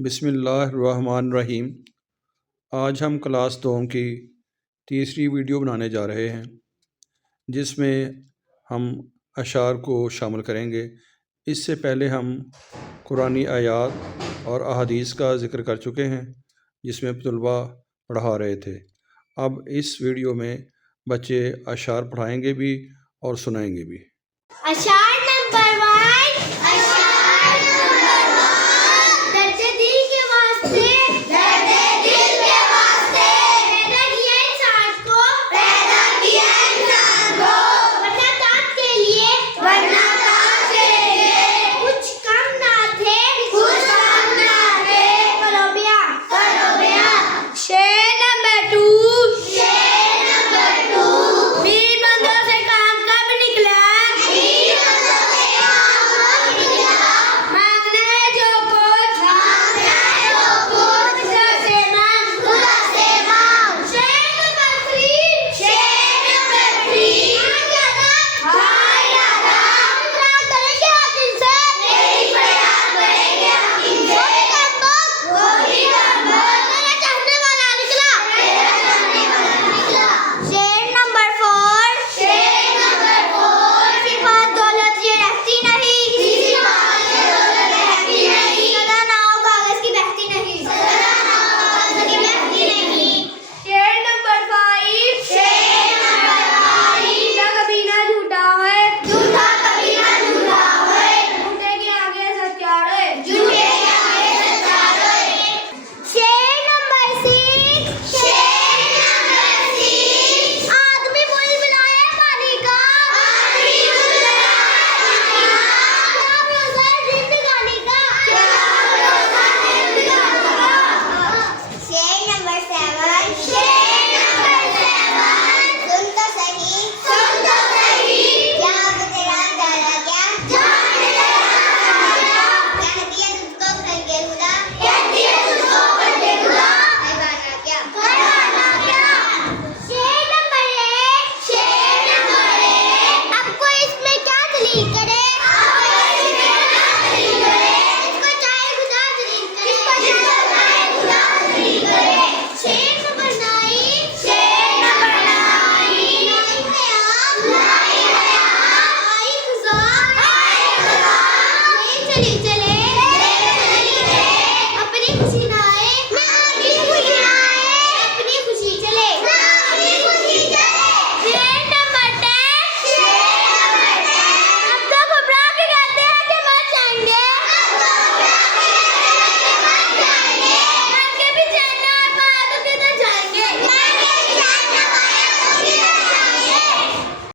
बिस्मिल्लाहिर्रहमानिर्रहीम। आज हम क्लास 2 की तीसरी वीडियो बनाने जा रहे हैं, जिसमें हम अशार को शामिल करेंगे। इससे पहले हम कुरानी आयात और अहादीस का ज़िक्र कर चुके हैं, जिसमें तलबा पढ़ा रहे थे। अब इस वीडियो में बच्चे अशार पढ़ाएंगे भी और सुनाएंगे भी। अशार